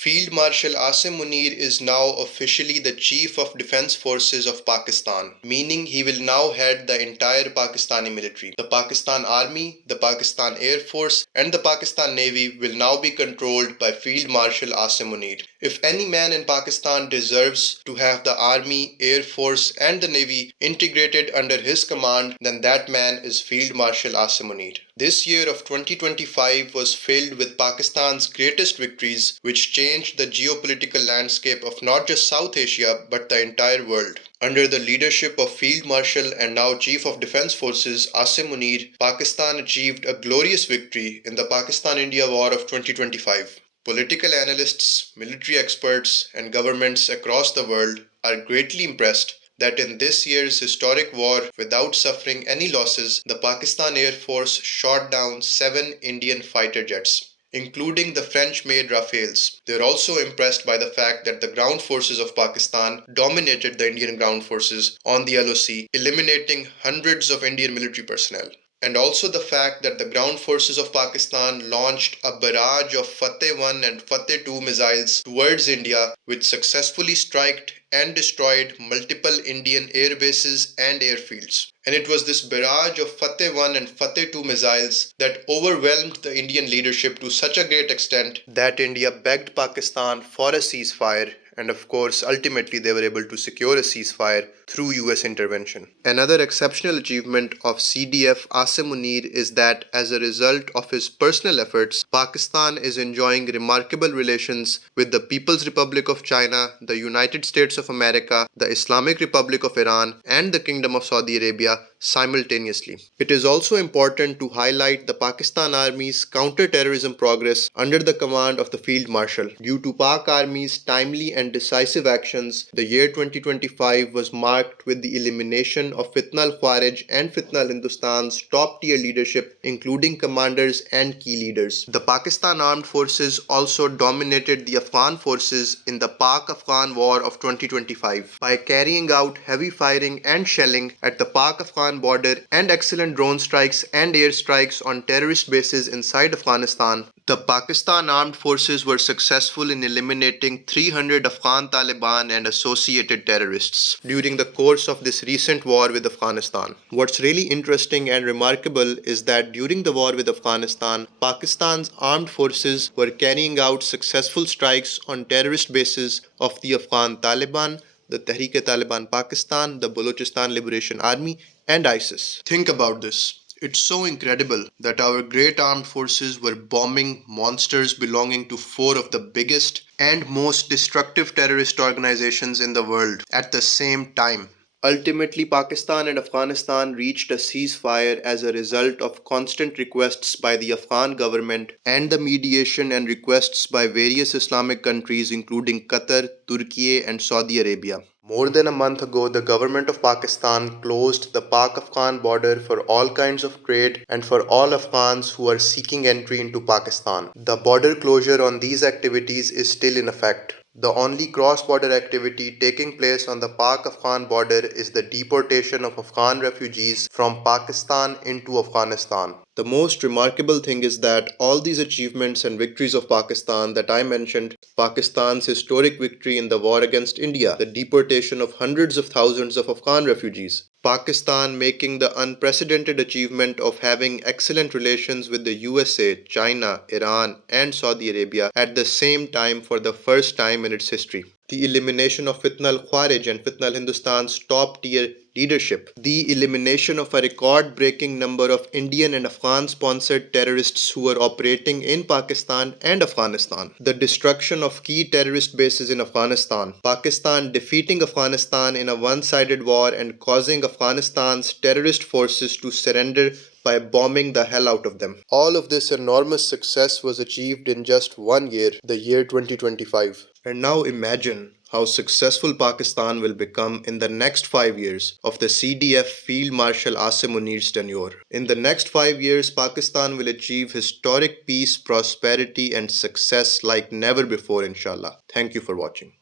Field Marshal Asim Munir is now officially the Chief of Defense Forces of Pakistan, meaning he will now head the entire Pakistani military. The Pakistan Army, the Pakistan Air Force, and the Pakistan Navy will now be controlled by Field Marshal Asim Munir. If any man in Pakistan deserves to have the Army, Air Force, and the Navy integrated under his command, then that man is Field Marshal Asim Munir. This year of 2025 was filled with Pakistan's greatest victories, which changed the geopolitical landscape of not just South Asia but the entire world. Under the leadership of Field Marshal and now Chief of Defense Forces Asim Munir, Pakistan achieved a glorious victory in the Pakistan-India War of 2025. Political analysts, military experts, and governments across the world are greatly impressed that in this year's historic war, without suffering any losses, the Pakistan Air Force shot down 7 Indian fighter jets, including the French-made Rafales. They're also impressed by the fact that the ground forces of Pakistan dominated the Indian ground forces on the LOC, eliminating hundreds of Indian military personnel. And also the fact that the ground forces of Pakistan launched a barrage of Fateh-1 and Fateh-2 missiles towards India, which successfully struck and destroyed multiple Indian air bases and airfields. And it was this barrage of Fateh-1 and Fateh-2 missiles that overwhelmed the Indian leadership to such a great extent that India begged Pakistan for a ceasefire, and of course ultimately they were able to secure a ceasefire through US intervention. Another exceptional achievement of CDF Asim Munir is that as a result of his personal efforts, Pakistan is enjoying remarkable relations with the People's Republic of China, the United States of America, the Islamic Republic of Iran, and the Kingdom of Saudi Arabia simultaneously. It is also important to highlight the Pakistan Army's counter-terrorism progress under the command of the Field Marshal. Due to Pak Army's timely and decisive actions, the year 2025 was marked with the elimination of Fitna al-Khawarij and Fitna al-Hindustan's top-tier leadership, including commanders and key leaders. The Pakistan Armed Forces also dominated the Afghan forces in the Pak-Afghan War of 2025 by carrying out heavy firing and shelling at the Pak-Afghan border and excellent drone strikes and air strikes on terrorist bases inside Afghanistan. The Pakistan Armed Forces were successful in eliminating 300 Afghan Taliban and associated terrorists during the course of this recent war with Afghanistan. What's really interesting and remarkable is that during the war with Afghanistan, Pakistan's armed forces were carrying out successful strikes on terrorist bases of the Afghan Taliban, the Tehreek-e-Taliban Pakistan, the Balochistan Liberation Army, and ISIS. Think about this. It's so incredible that our great armed forces were bombing monsters belonging to 4 of the biggest and most destructive terrorist organizations in the world at the same time. Ultimately, Pakistan and Afghanistan reached a ceasefire as a result of constant requests by the Afghan government and the mediation and requests by various Islamic countries including Qatar, Turkey, and Saudi Arabia. More than a month ago, the government of Pakistan closed the Pak-Afghan border for all kinds of trade and for all Afghans who are seeking entry into Pakistan. The border closure on these activities is still in effect. The only cross-border activity taking place on the Pak-Afghan border is the deportation of Afghan refugees from Pakistan into Afghanistan. The most remarkable thing is that all these achievements and victories of Pakistan that I mentioned, Pakistan's historic victory in the war against India, the deportation of hundreds of thousands of Afghan refugees, Pakistan making the unprecedented achievement of having excellent relations with the USA, China, Iran, and Saudi Arabia at the same time for the first time in its history. The elimination of Fitna al-Khawarij and Fitna al-Hindustan's top-tier leadership, the elimination of a record-breaking number of Indian and Afghan-sponsored terrorists who were operating in Pakistan and Afghanistan, the destruction of key terrorist bases in Afghanistan, Pakistan defeating Afghanistan in a one-sided war and causing Afghanistan's terrorist forces to surrender by bombing the hell out of them. All of this enormous success was achieved in just 1 year, the year 2025. And now imagine how successful Pakistan will become in the next 5 years of the CDF Field Marshal Asim Munir's tenure. In the next 5 years, Pakistan will achieve historic peace, prosperity, and success like never before, inshallah. Thank you for watching.